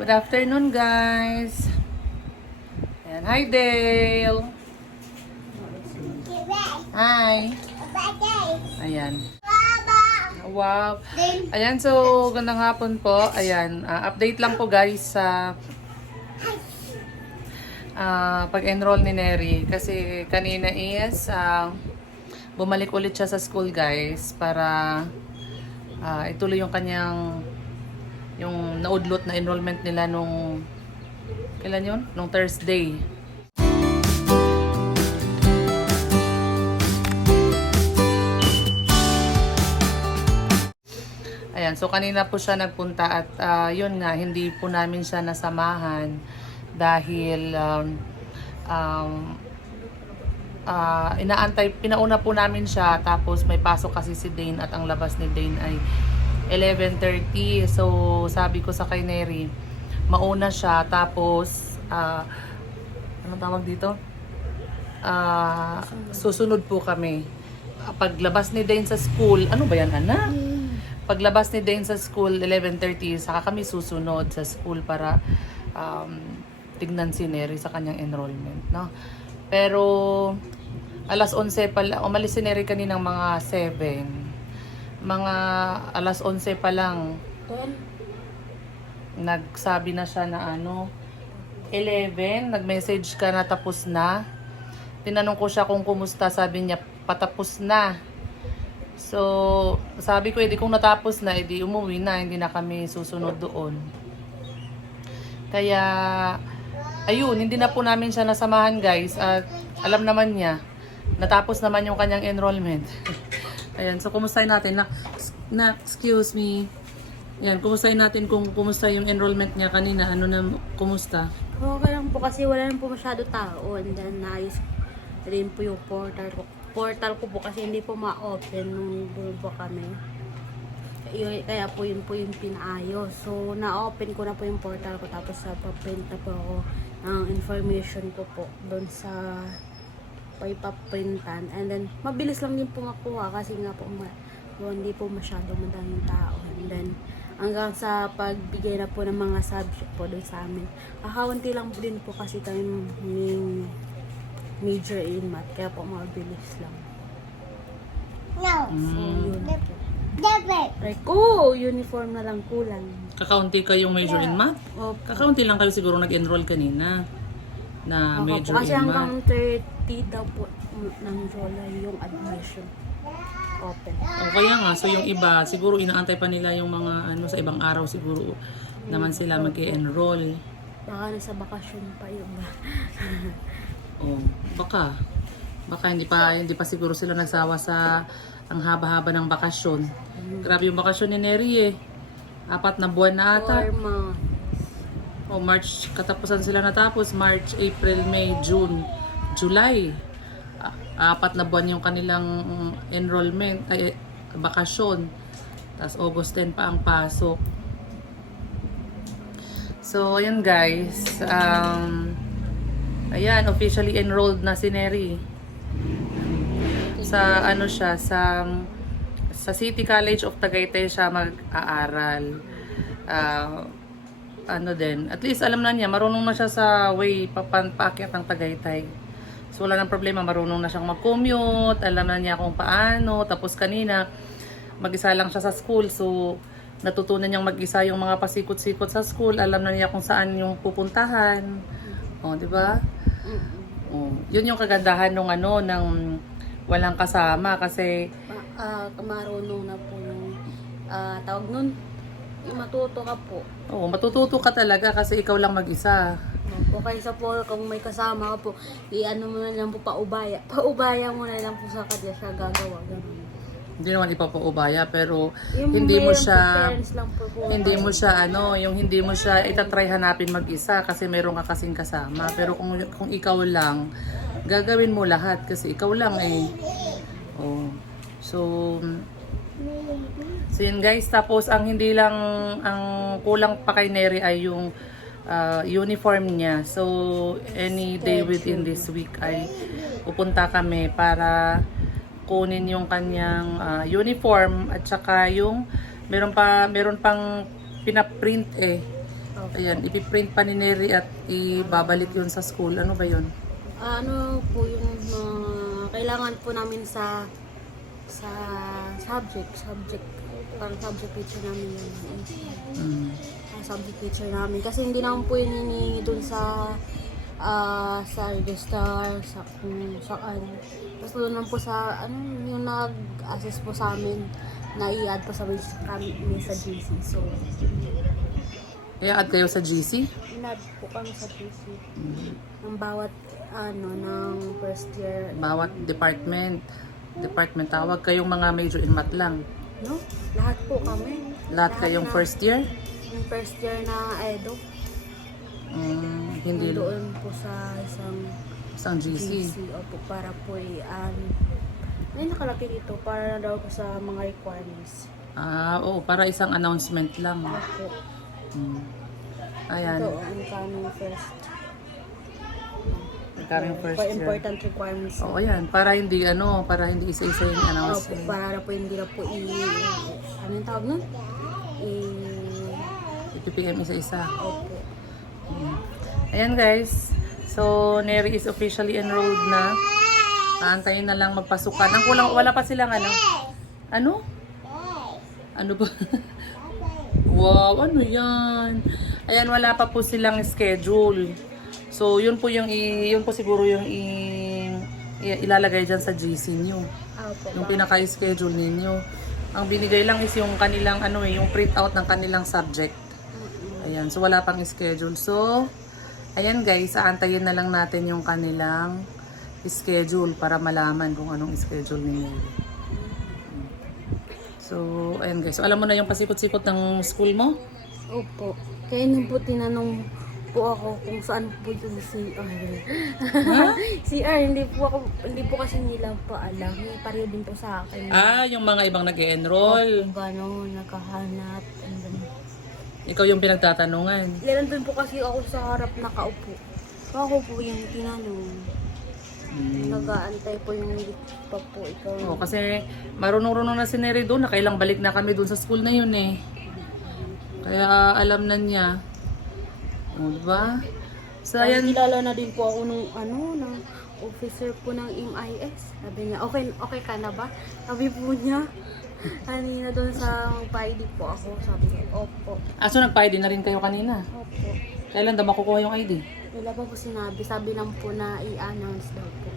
Good afternoon, guys. Ayan. Hi, Dale. Hi. Ayan. Wow. Ayan, so, gandang hapon po. Ayan, update lang po, guys, sa pag-enroll ni Neri. Kasi kanina is, bumalik ulit siya sa school, guys, para ituloy yung kanyang yung naudlot na enrollment nila nung kailan yun? Nung Thursday. Ayan, so kanina po siya nagpunta at yun nga, hindi po namin siya nasamahan dahil pinauna po namin siya, tapos may pasok kasi si Dane at ang labas ni Dane ay 11:30. So sabi ko sa kay Neri, mauna siya, tapos anong tawag dito? Susunod po kami. Paglabas ni Dane sa school, ano ba yan, anak? Paglabas ni Dane sa school 11:30, saka kami susunod sa school para tignan si Neri sa kanyang enrollment, no? Pero alas 11 pa lang, umalis si Neri kaninang mga 7. Mga alas 11 pa lang, nagsabi na siya na 11, nag-message ka na tapos na. Tinanong ko siya kung kumusta, sabi niya patapos na. So, sabi ko, edi kung natapos na, edi umuwi na, hindi na kami susunod doon. Kaya, ayun, hindi na po namin siya nasamahan, guys. At alam naman niya, natapos naman yung kanyang enrollment. Ayan, so kumustahin natin excuse me. Ayan, kumustahin natin kung kumusta yung enrollment niya kanina. Ano na, kumusta? Okay lang po kasi wala lang po masyado tao, and then naayos rin po yung portal ko po kasi hindi po ma-open nung doon po kami. Kaya po yun po yung pinaayos. So na-open ko na po yung portal ko, tapos paprint na po ako ng information ko po doon sa paprintan, and then mabilis lang din po makuha kasi nga po hindi po masyado madaming tao, and then hanggang sa pagbigay na po ng mga subject po doon sa amin, kakaunti lang din po kasi kami ng major in math, kaya po mabilis lang. So yun po. Like, uniform na lang kulang. Kakaunti kayong major in math? Opo. Kakaunti lang kayo siguro nag-enroll kanina na major Kasi in hanggang math. 30 daw po ng July yung admission open. O kaya nga, so yung iba, siguro inaantay pa nila yung mga sa ibang araw siguro naman sila mag-enroll. Baka nasa bakasyon pa yung Oh, baka hindi pa siguro sila nagsawa sa ang haba-haba ng bakasyon. Grabe yung bakasyon ni Neri 4 na buwan na ata. 4 months. March, katapusan sila natapos. March, April, May, June, July. 4 na buwan yung kanilang enrollment, bakasyon. Tapos August 10 pa ang pasok. So, ayan guys. Ayan, officially enrolled na si Neri. Sa sa City College of Tagaytay siya mag-aaral. At least alam na niya, marunong na siya sa way paakyat ng Tagaytay. So wala nang problema, marunong na siyang mag-commute, alam na niya kung paano. Tapos kanina, mag-isa lang siya sa school, so natutunan niyang mag-isa yung mga pasikot-sikot sa school, alam na niya kung saan yung pupuntahan. Di ba? Yun yung kagandahan ng walang kasama kasi Marunong na po yung tawag nun, yung matuto ka po. matututo ka talaga kasi ikaw lang mag-isa. O kaysa po kung may kasama ka po, mo na lang po paubaya mo na lang po sa kanya siya gagawa. Ganun. Hindi naman ipapaubaya, pero Yung hindi mo mayroon po, siya parents lang po hindi mo siya itatry hanapin mag-isa kasi meron ka kasing kasama. Pero kung ikaw lang, gagawin mo lahat kasi ikaw lang So yun guys, tapos ang kulang pa kay Neri ay yung uniform niya. So any day within this week ay pupunta kami para kunin yung kanyang uniform, at saka yung meron pang pinaprint Ayan, ipiprint pa ni Neri at ibabalik yun sa school. Ano ba yun? Ano po yung kailangan po namin sa subject. Parang subject picture namin yun. Subject picture namin. Kasi hindi naman po yun hinihingi dun sa register, sa kung saan. Tapos doon lang po sa, yung nag-assess po sa amin, na i-add po sa kami sa GC. So, I-add kayo sa GC? in-add po kami sa GC. Ng bawat, ng first year. Bawat department tawag kayong mga major in math lang. No? Lahat po kami. Lahat kayong na- first year? Yung first year na EDO. Hindi Doon po sa isang GC. GC. Opo, para po may nakalaki dito para daw po sa mga requirements. Oo, para isang announcement lang. Opo. Ayan. Ito, ang kaming first. Kaming first For year. important requirements. Oo, ayan. Para hindi isa-isa yung Opo, announcement. para po hindi na po ano yung tawag nun? I-PPM isa-isa. Opo. Ayan guys. So, Neri is officially enrolled na. Aantayin na lang magpasukan. Ang kulang, wala pa silang ano? Ano? Ano ba? Wow, ano yan? Ayan, wala pa po silang schedule. So, yun po siguro yung ilalagay dyan sa GC nyo. Opo. Yung pinaka-schedule ninyo. Ang binigay lang is yung kanilang yung print out ng kanilang subject. Ayan, so wala pang schedule. So, ayan guys, aantayin na lang natin yung kanilang schedule para malaman kung anong schedule ninyo. So, ayan guys. So, alam mo na yung pasikot-sikot ng school mo? Opo. Kaya nung po tinanong po ako kung saan po yung CR. CR, hindi po kasi nila pa alam. May pareho din po sa akin. Yung mga ibang nag-enroll. Gano'n, nakahanap. And then, Ikaw yung pinagtatanungan. nandun po kasi ako sa harap nakaupo. Ako po yung tinanong. Nag-aantay po yung hindi pa po ikaw. Oo, kasi marunong-runong na si Neri doon. Nakailang balik na kami doon sa school na yun eh. Kaya alam na niya. O, diba? So, Kaya ayan. kilala na din po ako nung ng officer po ng MIS. Sabi niya, okay ka na ba? Sabi po niya, kanina doon sa PID po ako. Sabi niya, opo. So nag-ID na rin kayo kanina. Opo. Kailan daw makukuha yung ID? Wala pa po sinabi. Sabi lang po na i-announce daw po.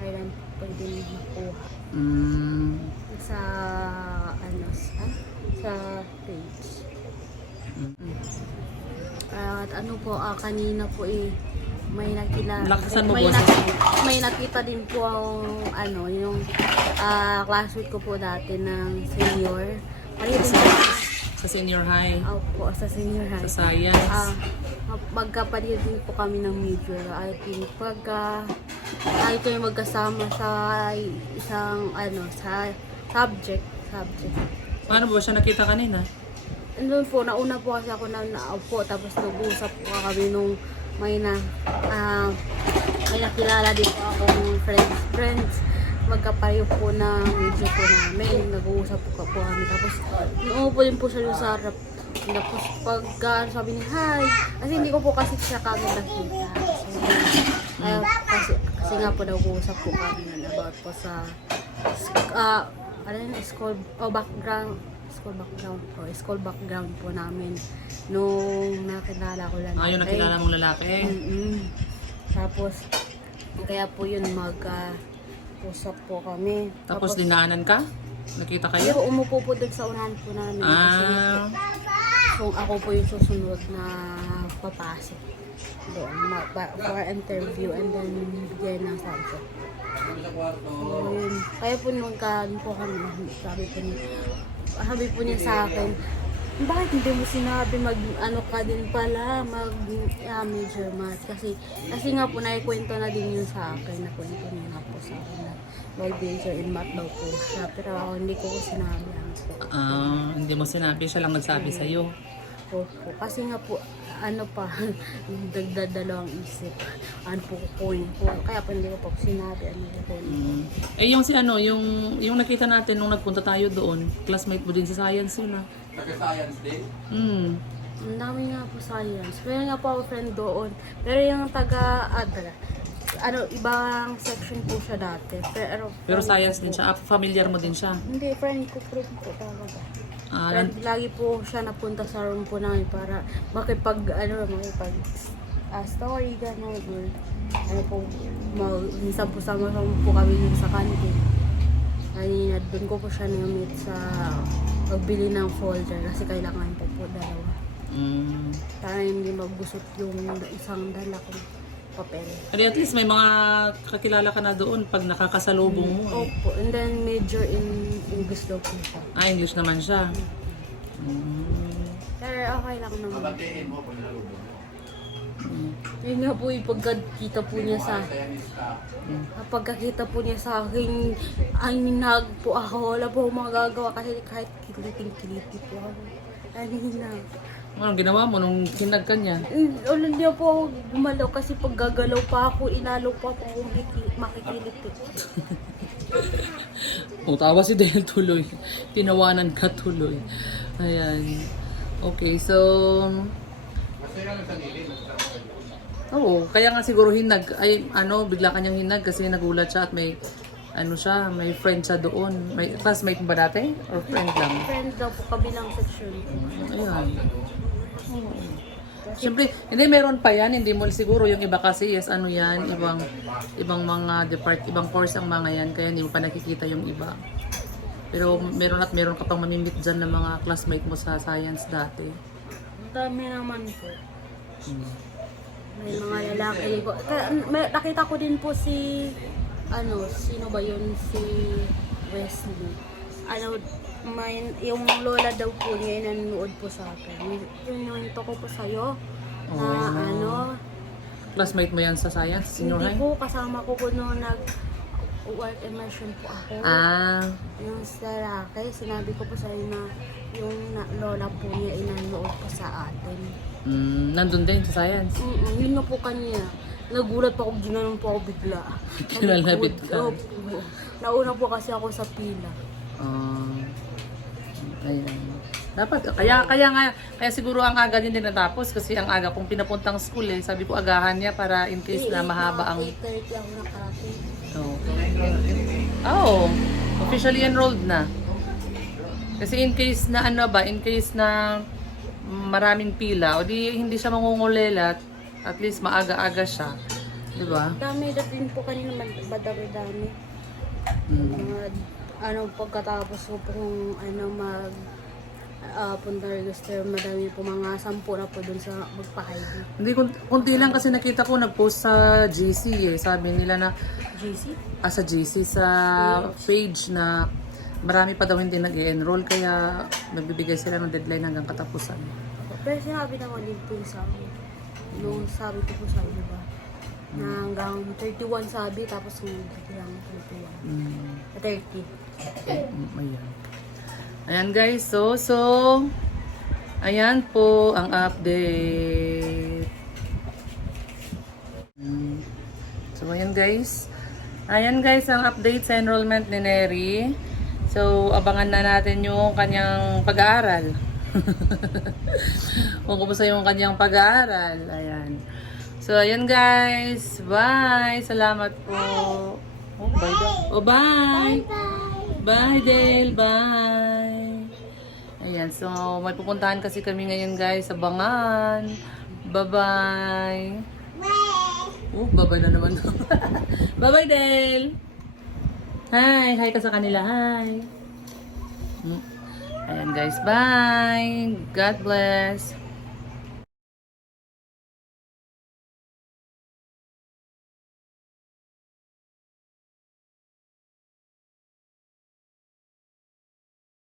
Kailan po pwede makuha. Sa, sa page. At kanina po may nakilala. Lakasan mo, may, boss. may nakita din po yung classmate ko po dati ng senior. Pareho din po. Sa senior high. Opo, sa senior high. Sa science. Magkapareho din po kami ng major. I think kahit kayo magkasama sa isang sa subject. Paano ba siya nakita kanina? Doon po, nauna po kasi ako na naupo, tapos nag-usap po kami nung may nakilala din po akong friends. Magkapayo po na medyo po namin, nag-uusap po kami. Tapos, naupo din po siya sa harap. Tapos, sabi niya, hi! Kasi hindi ko po kasi siya kagad nakita. Kasi nga po, nag-uusap po kami about po sa school background po namin nung nakilala ko lang. Yung nakilala mong lalaki. Tapos, kaya po yun usap po kami. Tapos dinaanan ka? Nakita kayo? Pero umupo po doon sa unahan po namin. Kasi kung ako po yung susunod na papasok doon for interview and then bigyan ng subject. Kaya po nung po kami, sabi po niya sa akin, bakit hindi mo sinabi ka din pala, major math? Kasi nga po, naikwento na din yun sa akin, nakwento niya na po sa akin na mag-major in math daw po siya, pero ako hindi ko sinabi. Hindi mo sinabi, siya lang nagsabi sa'yo. Opo, kasi nga po, dagdadalawang isip. Ano po kukunin po. Kaya po hindi ko po sinabi ano kukunin. Yung nakita natin nung nagpunta tayo doon, classmate mo din sa science yun ah. Nag-science din? Ang dami nga po science. Meron nga po ako friend doon. Pero yung ibang section po siya dati. Pero science din siya. Familiar mo din siya. Hindi, friend ko po talaga. Ah, Lagi po siya napunta sa room po namin para makipag story, gano'n. Minsan po sama-sama po kami yung sa kantin. Kanina, doon ko po siya na-meet sa pagbili ng folder kasi kailangan po dalawa. Para hindi magbusot yung isang dala kong papel. at least may mga kakilala ka na doon pag nakakasalubong mo. Eh. Opo, and then major in English daw po siya. English naman siya. Pero okay lang naman. Yun nga po yung pagkakita po niya sa akin, ay ninag po ako. Wala po akong magagawa kasi kahit kiliting-kiliti po ako. Ay ninag. Anong ginawa mo nung hinag ka niya? Wala niya po ako gumalaw kasi pag gagalaw pa ako, inalaw pa ako makikilit po. Tawa si Del tuloy. Tinawanan ka tuloy. Ayan. Okay, so... Oo, kaya nga siguro hinag. Bigla kanyang hinag kasi nagulat siya at may... may friend siya doon. May classmate mo ba dati? Or friend lang? Friend daw po, kabilang section. Ayan. Siyempre, hindi meron pa yan, hindi mo siguro yung iba kasi ibang mga ibang course ang mga yan, kaya hindi mo pa nakikita yung iba. Pero meron ka pang mamimit dyan ng mga classmate mo sa science dati. Dami naman po. May mga lalaki ko. Nakita ko din po sino ba yun? Si Wesley. Yung lola daw po niya, nanonood po sa akin. Yung ko po sa'yo, na Classmate mo yan sa science? Senior hindi high? po, kasama ko po noon work immersion po ako. Yung lalaki, sinabi ko po sa'yo na yung lola po niya, inanood po sa atin. Nandun din sa science? Yun na po kanya. Nagulat pa ako, ginanon po ako bigla. Kinalapit ka? Nauna po kasi ako sa pila. Ayan. Dapat, kaya siguro ang aga din natapos kasi ang aga kung pinapuntang school sabi ko agahan niya para in case na mahaba ang... 8:30 ako nakarating. Officially enrolled na. Kasi in case na maraming pila, o di hindi siya mangungulelat, at least maaga-aga siya. Diba? Dami din po kanina, madami-dami. Pagkatapos ko pong punta register, madami po mga 10 na po dun sa magpa-ID. Hindi, kunti lang kasi nakita ko nag-post sa GC Sabi nila na GC? sa GC sa page na marami pa daw hindi nag-enroll kaya magbibigay sila ng deadline hanggang katapusan. Pero sinabi naman din po sa akin. Nung sabi ko po sa iyo, diba? Na hanggang 31 sabi, tapos hanggang 31. 30. Ayan. Ayan guys, so ayan po ang update. So ayan guys. Ayan guys ang update sa enrollment ni Neri. So abangan na natin yung kanyang pag-aaral. Kung kumusta yung kanyang pag-aaral. Ayan. So ayan guys. Bye. Salamat po. Oh, bye daw. Oh, bye. Bye, Dale. Bye. Ayan, so may pupuntahan kasi kami ngayon guys. Abangan. Bye-bye. Bye-bye na naman. Bye-bye, Dale. Hi. Hi ka sa kanila. Hi. Ayan guys. Bye. God bless.